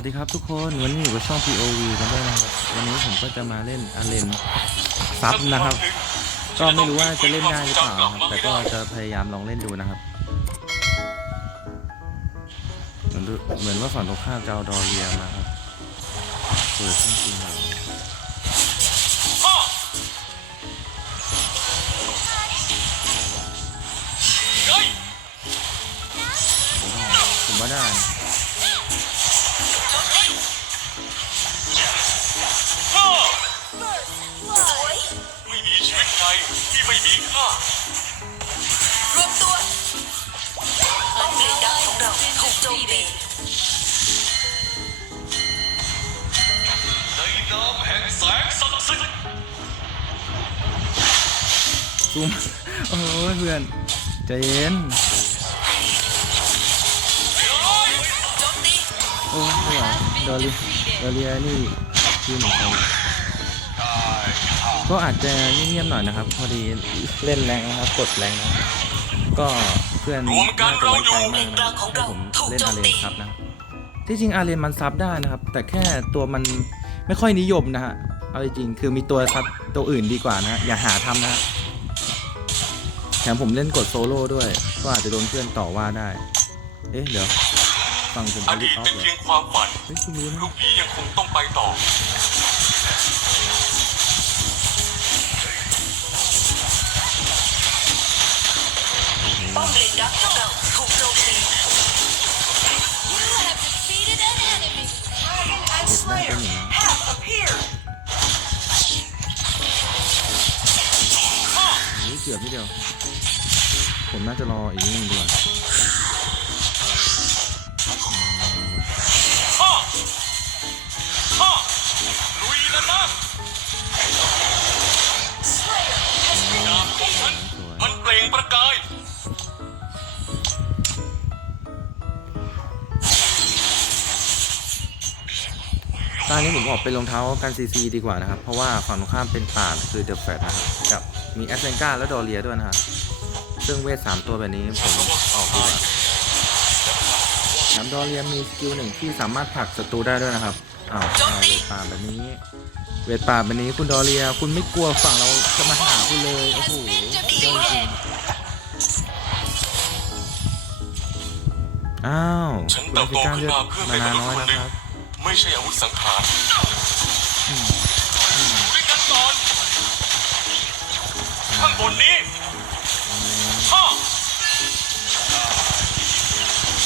วัสดีครับทุกคนวันนี้อยู่กับช่อง POV กันด้วยนะครับ วันนี้ผมก็จะมาเล่นอาเลนซับนะครับ ก็ไม่รู้ว่าจะเล่นได้หรือเปล่าครับแต่ก็จะพยายามลองเล่นดูนะครับเหมือนเหมือนว่าฝั่งตรงข้ามจะเอาดอเรียมาครับเปิดขึ้นจริงหลังผมว่าได้ ไม่มีค่ารวมตัวป้อมเลนดักของเราถูกโจมตีในนามแห่งแสงศักดิ์สิทธิ์ซูม โอ้ยเพื่อนใจเย็น โอ้ยไม่ไหวดอเรียดอเรียนี่คือเหมือนกัน ก็อาจจะเงียบๆหน่อยนะครับ พอดีเล่นแรงนะครับกดแรงนะครับก็เพื่อนน่าจะไว้ใจมากนะครับให้ผมเล่นอาเรนซับนะครับที่จริงอาเรนมันซับได้นะครับ แต่แค่ตัวมันไม่ค่อยนิยมนะฮะเอาจริงๆคือมีตัวซับตัวอื่นดีกว่านะฮะอย่าหาทำนะฮะแถมผมเล่นกดโซโล่ด้วย ก็อาจจะโดนเพื่อนต่อว่าได้ เอ๊ะเดี๋ยวฟังผมอเอาลิดีฟตออฟเป็นเหรอเพียงความฝันเฮ้ยคุณรู้นะลูกนี้ยังคงต้องไปต่อ ป้อมเลนดักของเราถูกโจมตี You have defeated an enemy. เห็ดนั่นเป็นอย่างนั้น have appeared นี่เกือบนิดเดียว ผมน่าจะรออีกนิดนึงดีกว่าฮ่าฮ่าลุยแล้วนะดาบของฉันสวยมันเปล่งประกาย ตอนนี้ผมออกเป็นรองเท้ากันซีซีดีกว่านะครับ เพราะว่าฝั่งตรงข้ามเป็นป่าคือเดอะแฟตนะครับกับมีแอสเซนกาและดอเรียด้วยนะครับซึ่งเวทสามตัวแบบนี้ผมออกดีกว่าแถมดอเรียมีสกิลหนึ่งที่สามารถผลักศัตรูได้ด้วยนะครับอ้าวอ้าวเวทป่าแบบนี้ เวทป่าแบบนี้คุณดอเรีย คุณไม่กลัวฝั่งเราจะมาหาคุณเลยโอ้โหยอดจริงอ้าวคุณพิการเลือดมาเพื่อมาเป็นนามนุษน้ย์อยนะครับ ไม่ใช่อาวุธสังหารด้วยกันก่อนข้างบนนี้ฮ่า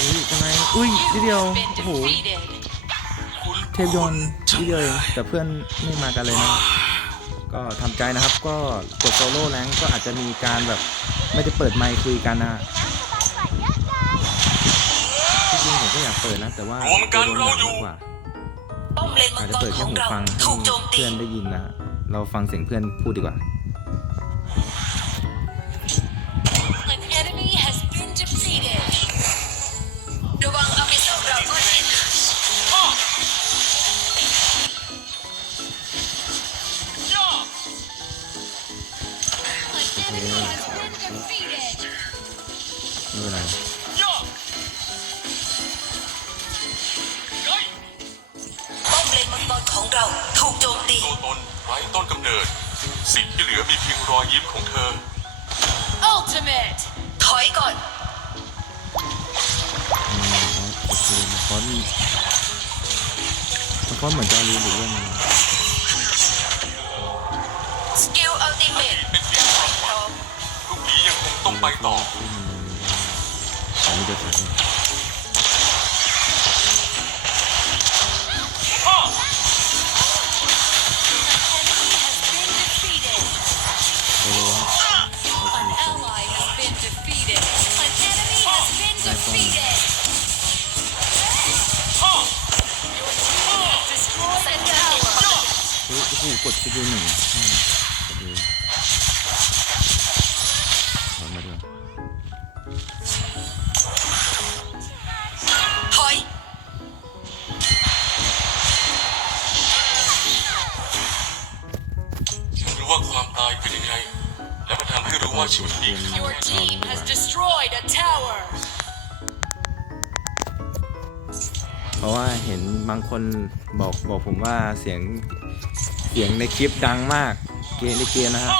อุ้ยยังไงอุ้ยนิดเดียว Been โอ้โห defeated. คุณเทพยนต์นิดเดียวเองแต่เพื่อนไม่มากันเลยนะก็ทำใจนะครับก็กดโซโล่แรงก็อาจจะมีการแบบไม่ได้เปิดไมค์คุยกันนะที่จริงผมก็อยากเปิดนะแต่ว่ารวมกันโดนเราด่าอยู่ เลนมัอาจงจะกเปิรดขแค่องหูเราฟังให้ถูกโจมตี เพื่อนได้ยินนะฮะเราฟังเสียงเพื่อนพูดดีกว่า An enemy has been defeated. ระวังอเมซอนเราก็เห็นฮ่าย่า An enemy has been defeated. ไม่เป็นไร สิ่งที่เหลือมีเพียงรอยยิ้มของเธอ Ultimate. ถอยก่อนอืมโอเคมันคอนมันคอนเหมือนจะรีบอีกเรื่องนึงนะสกิลอัลติเมทเป็นเพียงความฝันลูกนี้ยังคงต้องไปต่อ อันนี้เดี๋ยวจะฮ่า ฮ้ยโอ้โหกดสกิลหนึ่งใช่ไหมกดดูถอนมาด้วยถอยฉันรู้ว่าความตายเป็นยังไง และมันทำให้รู้ว่าชีวิตดีขึ้น Your team has destroyed a tower. ฟราะว่าเห็นบางคนบอกบอกผมว่าเสียง สียงในคลิปดังมาก เกมในเกมนะฮะ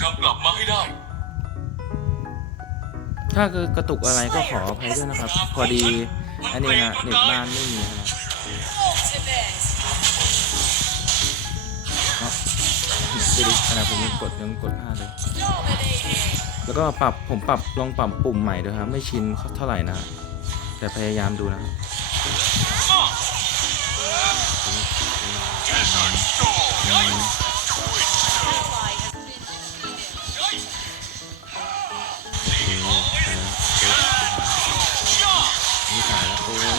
จำกลับมาให้ได้ ถ้าเกิดกระตุกอะไรก็ขออภัยด้วยนะครับ พอดีอันนี้นะเน็ตบ้านไม่มีนะ Ultimate. เอ้าดูดิขนาดผมยังกดยังกดพลาดเลย แล้วก็ปรับผมปรับลองปรับปุ่มใหม่ด้วยครับ ไม่ชินเท่าไหร่นะ แต่พยายามดูนะ Ally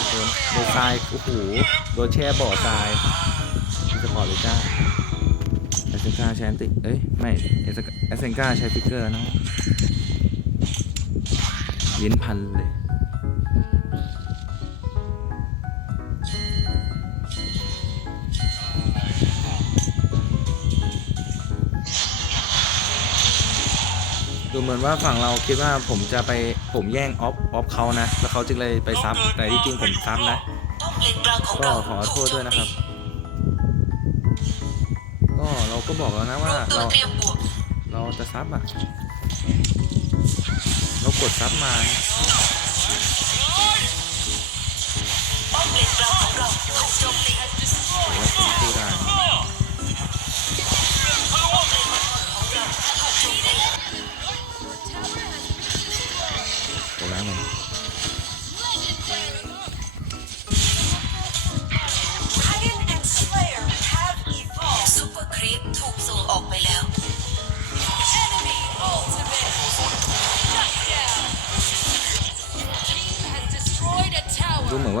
โดนโดนทรายโอ้โหโดนแช่บ่อทรายมีสปอร์ตเลยจ้าเอเซนกาใช้แอนติเอ้ยไม่เอเซนกาใช้ฟิกเกอร์นะลิ้นพันเลย ดูเหมือนว่าฝั่งเราคิดว่าผมจะไปผมแย่งออฟออฟเขานะ แล้วเขาจึงเลยไปซับแต่ที่จริงผมซับนะป้อมเลนกลางของก็เราขอโทถูษกโจด้วยมนะคตีรับ ก็เราก็บอกแล้วนะรว่าวมตัวเราเตรียมบวกเราจะซับอะ เรากดซับมานะ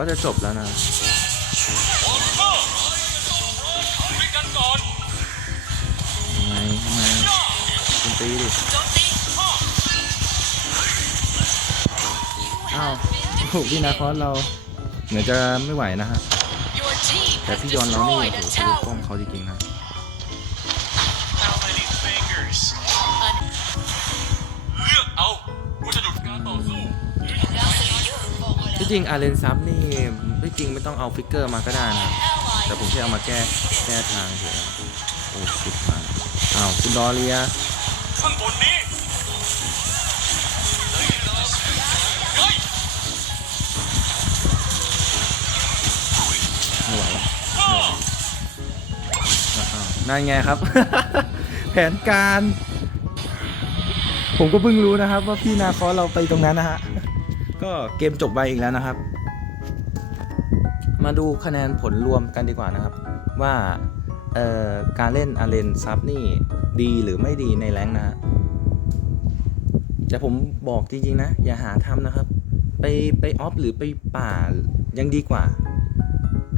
ว่าจะจบแล้วนะด้วยกันก่อนยังไงยังไงคุณตีดิโจมตีอ้าวถูกพี่นาคอสเราเหมือนจะไม่ไหวนะฮะ Your team แต่ has พี่ยอนเรานี่ destroyed โอ้ a โหทะลุกล้อง tower. เขาจริงๆนะ จริงอาเลนซับนี่ที่จริงไม่ต้องเอาฟิกเกอร์มาก็ได้นะ แต่ผมแค่เอามาแก้แก้ทางเฉยโอ้ชิบมาอ้าวคุณดอเรียข้างบนนี้เฮ้ยไม่ไหวนั่นไงครับ แผนการ ผมก็เพิ่งรู้นะครับ ว่าพี่นาคอเราไปตรงนั้นนะฮะ ก็เกมจบไปอีกแล้วนะครับ มาดูคะแนนผลรวมกันดีกว่านะครับ ว่าการเล่นอาเลนซับนี่ดีหรือไม่ดีในแรงค์นะฮะแต่ผมบอกจริงๆนะ อย่าหาทำนะครับ ไปไปออฟหรือไปป่ายังดีกว่า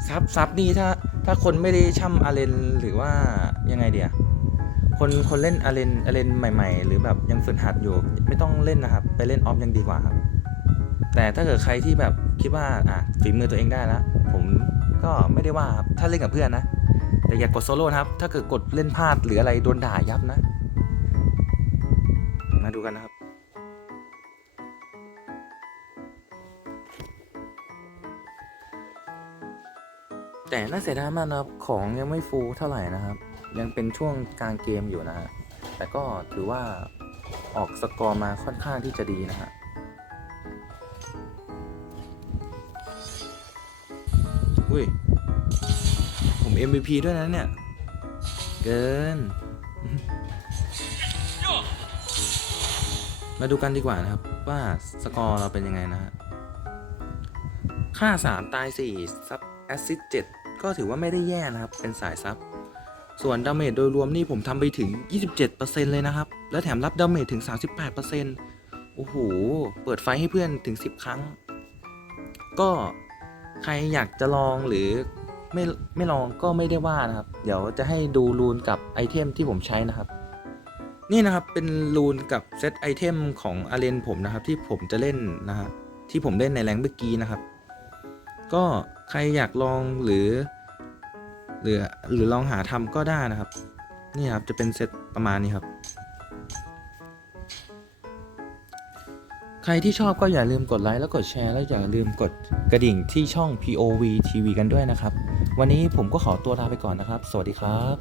ซับซับนี่ถ้าถ้าคนไม่ได้ช่ำอาเลนหรือว่ายังไงเดียคนคนเล่นอาเลนอาเลนใหม่ ๆ หรือแบบยังฝึกหัดอยู่ ไม่ต้องเล่นนะครับ ไปเล่นออฟยังดีกว่าครับ แต่ถ้าเกิดใครที่แบบคิดว่าอะฝีมือตัวเองได้แล้วผมก็ไม่ได้ว่าครับถ้าเล่นกับเพื่อนนะ แต่อย่ากดโซโล่นะครับ ถ้าเกิดกดเล่นพลาดหรืออะไรโดนด่ายับนะ มาดูกันนะครับแต่น่าเสียดายมากนะครับ ของยังไม่ฟูลเท่าไหร่นะครับ ยังเป็นช่วงกลางเกมอยู่นะฮะแต่ก็ถือว่าออกสกอร์มาค่อนข้างที่จะดีนะฮะ อุ้ย ผม MVP ด้วยนะเนี่ย เกิน มาดูกันดีกว่านะครับ ว่าสกอร์เราเป็นยังไงนะฮะ ค่า 3 ตาย 4 ซับแอสซิส7ก็ถือว่าไม่ได้แย่นะครับ เป็นสายซับ ส่วนดาเมจโดยรวมนี่ผมทำไปถึง 27%เลยนะครับ แล้วแถมรับดาเมจถึง 38%โอ้โห เปิดไฟให้เพื่อนถึง 10 ครั้ง ก็ ใครอยากจะลองหรือไม่ไม่ลองก็ไม่ได้ว่านะครับ เดี๋ยวจะให้ดูรูนกับไอเทมที่ผมใช้นะครับ นี่นะครับเป็นรูนกับเซตไอเทมของอาเรนผมนะครับที่ผมจะเล่นนะฮะที่ผมเล่นในแรงเมื่อกี้นะครับ ก็ใครอยากลองหรือ หรือหรือลองหาทำก็ได้นะครับ นี่ครับจะเป็นเซตประมาณนี้ครับ ใครที่ชอบก็อย่าลืมกดไลค์แล้วกดแชร์แล้วอย่าลืมกดกระดิ่งที่ช่อง POV TV กันด้วยนะครับ วันนี้ผมก็ขอตัวลาไปก่อนนะครับ สวัสดีครับ